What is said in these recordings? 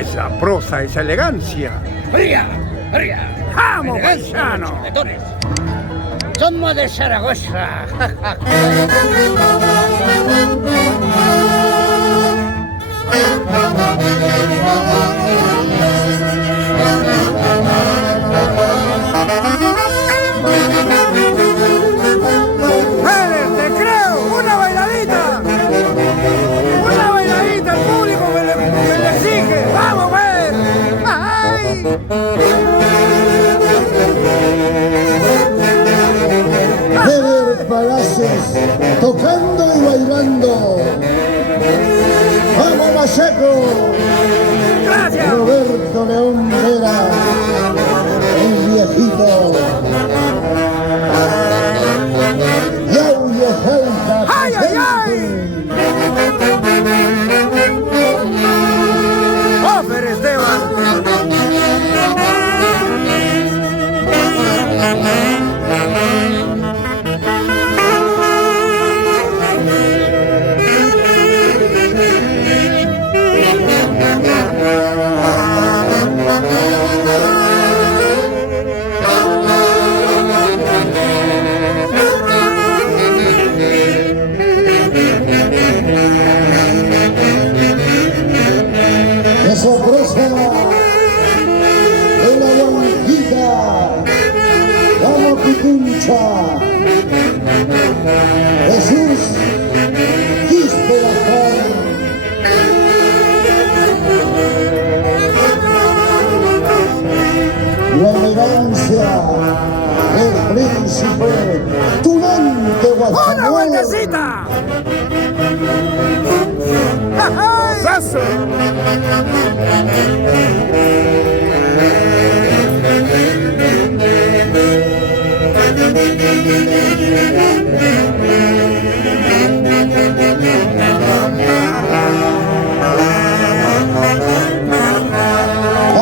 esa prosa, esa elegancia. ¡Fría! ¡Fría! ¡Vamos, paisano! Somos de Zaragoza. ¡Pérez, te creo! ¡Una bailadita! ¡Una bailadita! ¡El público me le exige! ¡Vamos, Pérez! ¡Ay! Pérez Palacios, tocando y bailando. ¡Vamos, Macheco! ¡Gracias! Roberto León Vera, el viejito. Yauye Celta. ¡Ay, ay, ay! ¡Ofer Esteban! Esa prosa de la Blanquita, vamos Picuncha, Jesús Quispe la la elegancia del príncipe Tunante ¡Una Guasamuel. vueltecita! ¡Gozazo!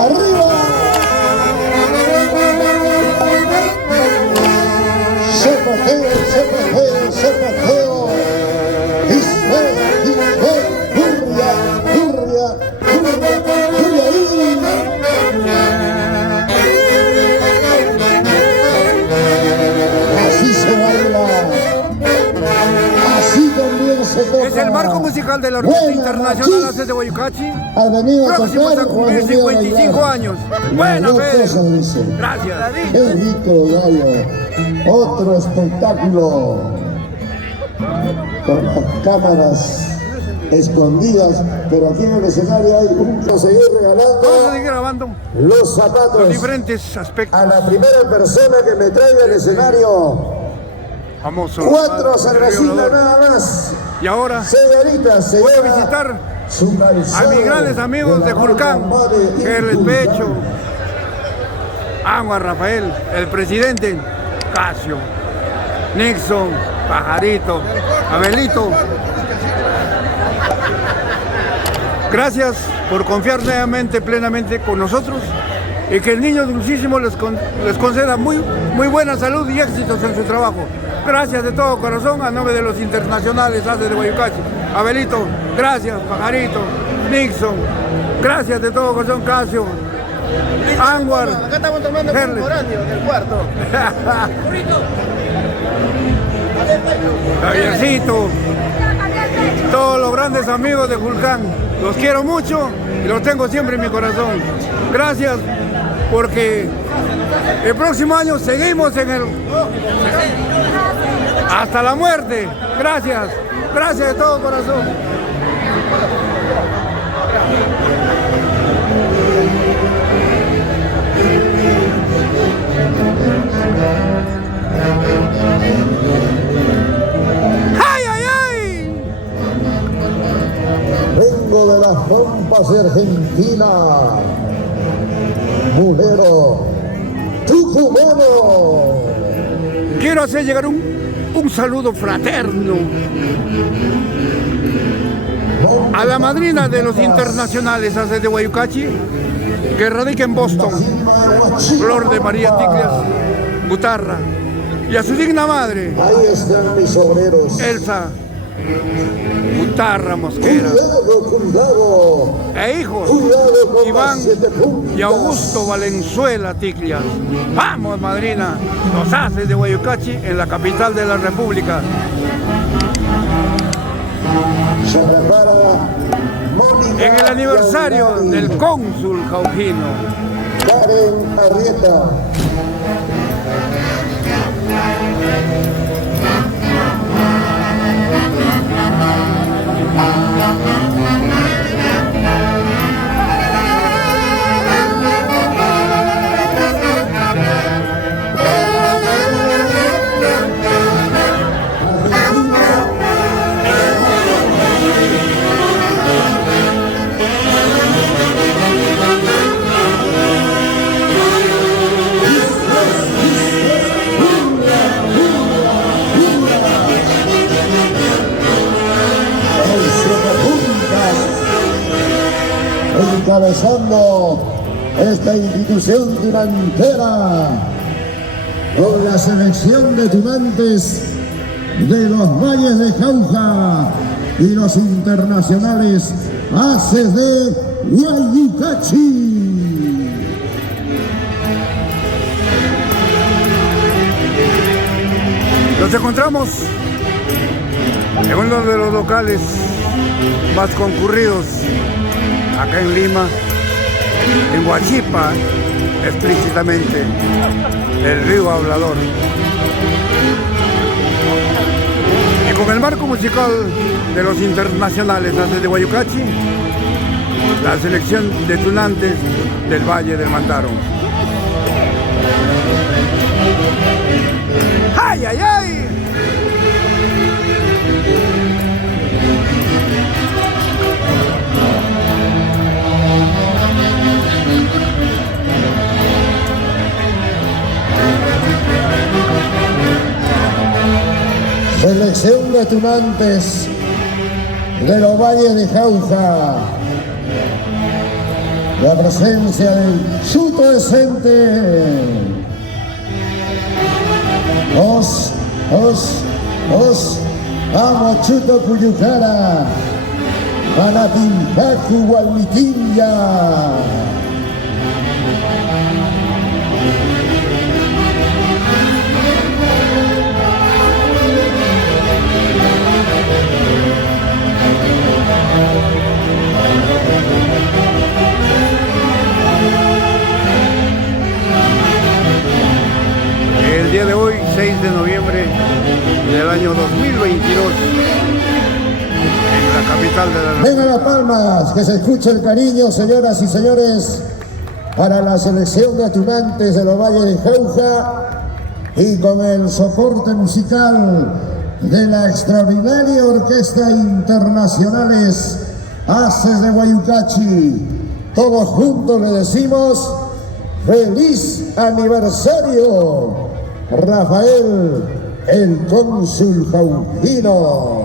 ¡Arriba! Zapateo, zapateo, zapateo. Hurria, hurria, hurria, hurria. Así se baila. Así también se toca. Es el marco musical de la Orquesta Buena, Internacional machis. ACES de Guayucachi. Ha venido a Próximos tocar a o ha cumplir venido a 55 bailar. años. Buena, Dos Pérez. cosas, dice. Gracias. Qué rico, gallo. Otro espectáculo con las cámaras escondidas, pero aquí en el escenario hay un seguir Vamos a regalando seguir grabando los los zapatos diferentes aspectos. a la primera persona que me traiga al escenario. Famoso. 4 cervecitas nada más. Y ahora Señorita, se voy a lleva visitar su calzado a mis grandes amigos de la Julcán, marca Made in Gerles Julcán. Pecho, Agua Rafael, el presidente, Casio, Nixon, Pajarito, Abelito. Gracias por confiar nuevamente, plenamente con nosotros y que el niño dulcísimo les conceda muy buena salud y éxitos en su trabajo. Gracias de todo corazón a nombre de los internacionales ACES de Guayucachi. Abelito, gracias, Pajarito, Nixon, gracias de todo corazón, Casio, Anwar, Acá estamos tomando Gerles. contemporáneo del cuarto. Javiercito, todos los grandes amigos de Julcán, los quiero mucho y los tengo siempre en mi corazón. Gracias porque el próximo año seguimos en el hasta la muerte. Gracias, gracias de todo corazón. ¡Ay, ay, ay! Vengo de las pompas de Argentina, mulero, tucumano. Quiero hacer llegar un saludo fraterno a la madrina de los internacionales ACES de Guayucachi, que radica en Boston, Flor de María Tigres Butarra, y a su digna madre, Ahí están mis obreros. Elsa Mutarra Mosquera. Cuidado. E hijos, Cuidado con Iván las 7 puntas. y Augusto Valenzuela Ticlias. ¡Vamos, madrina! Los Haces de Guayucachi en la capital de la República. Se prepara Mónica En el aniversario Yangari, del cónsul Jaujino. Karen Arrieta. Encabezando esta institución tunantera con la selección de tunantes de los valles de Jauja y los internacionales Haces de Guayucachi. Nos encontramos en uno de los locales más concurridos acá en Lima, en Huachipa, explícitamente, el Río Hablador. Y con el marco musical de los internacionales Haces de Guayucachi, la selección de tunantes del Valle del Mantaro. ¡Ay, ay, ay! Selección de tunantes de los valles de Jauja. La presencia del Chuto Decente. Amo Chuto Cuyujara. Manapinjacu Gualmitilla. El día de hoy, 6 de noviembre del año 2022, en la capital de la República. Vengan las palmas, que se escuche el cariño, señoras y señores, para la selección de tunantes de los valles de Jauja y con el soporte musical de la extraordinaria Orquesta Internacionales Haces de Guayucachi. Todos juntos le decimos ¡feliz aniversario! Rafael, el cónsul Jaujino.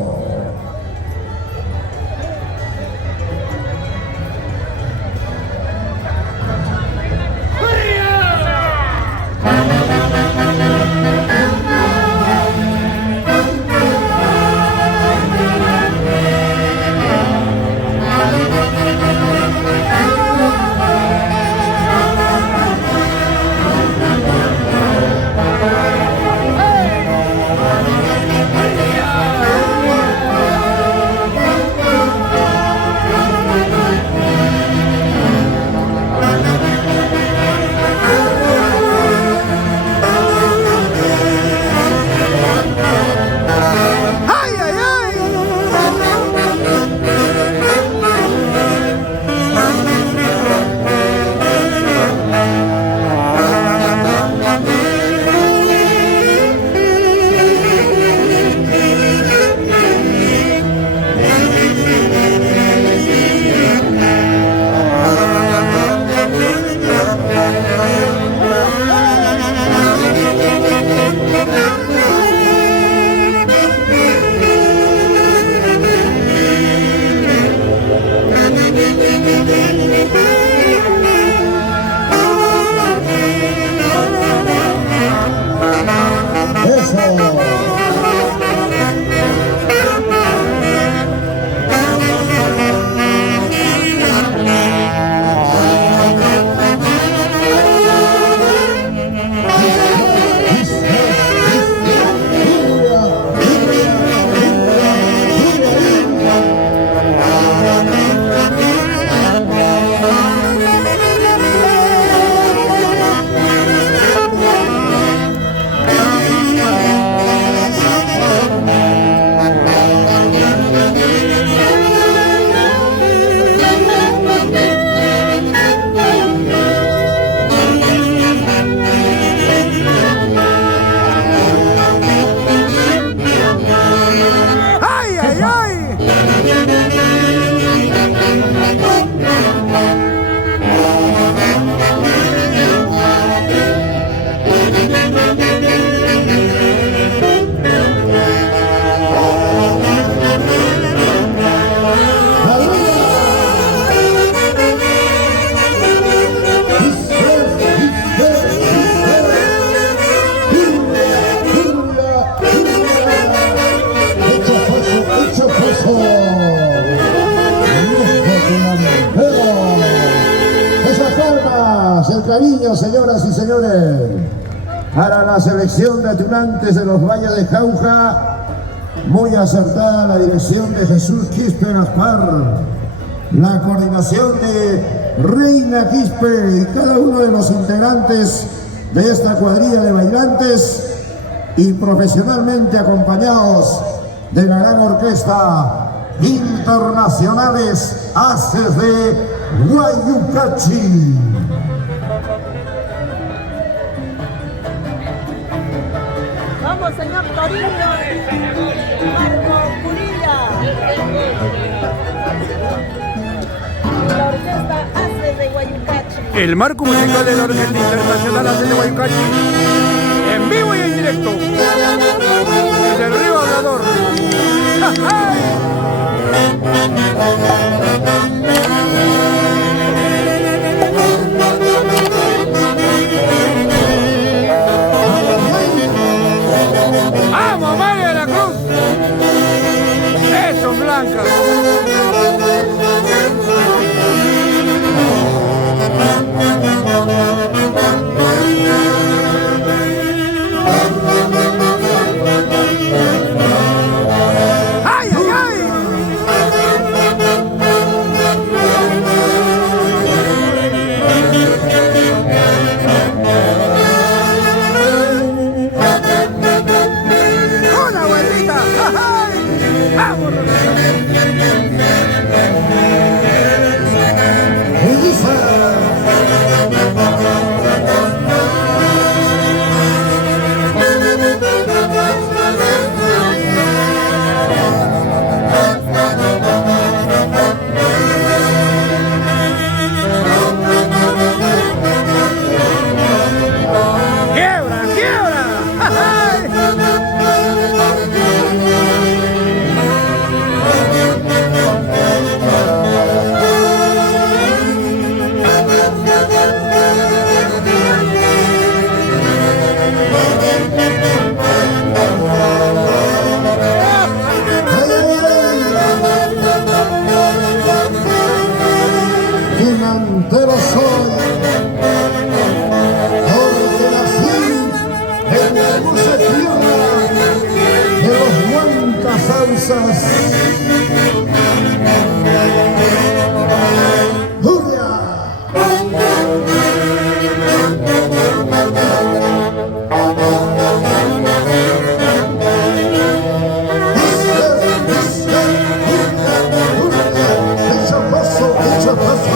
el cariño, señoras y señores, para la selección de Tunantes de los Valles de Jauja. Muy acertada la dirección de Jesús Quispe Gaspar, la coordinación de Reina Quispe y cada uno de los integrantes de esta cuadrilla de bailantes, y profesionalmente acompañados de la gran orquesta Internacionales Haces de Guayucachi. Vamos, señor Torino, Marco Curilla. La orquesta Haces de Guayucachi. El marco musical de la Orquesta Internacional Haces de Guayucachi, en vivo y en directo, desde el Río Hablador. ¡Vamos, María de la Cruz! ¡Eso, Blanca! ¡Ay, ay, ay! ¡Hola, abuelita! ¡Ay! ¡Vámonos! ¡Quiebra, quiebra! ¡Ay! Tunantero soy, porque nací en la dulce tierra de los huancas sausas. ¡Julia! ¡Echa paso, echa paso!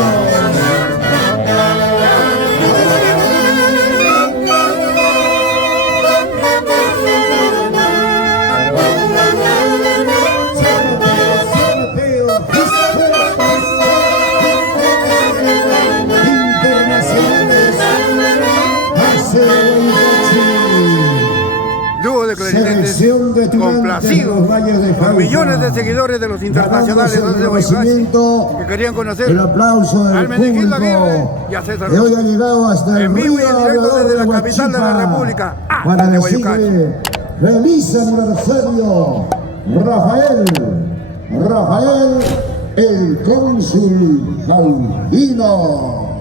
Dúo de clarinetes complacido con millones de seguidores de los internacionales Haces de Guayucachi que querían conocer el aplauso del al Meneguildo público Aguirre y a César que hoy Rocha. ha llegado hasta el En vivo y río en directo Hablador desde la de capital de la Huachipa República, para de Guayucachi. decirle feliz aniversario Rafael el cónsul Calvino.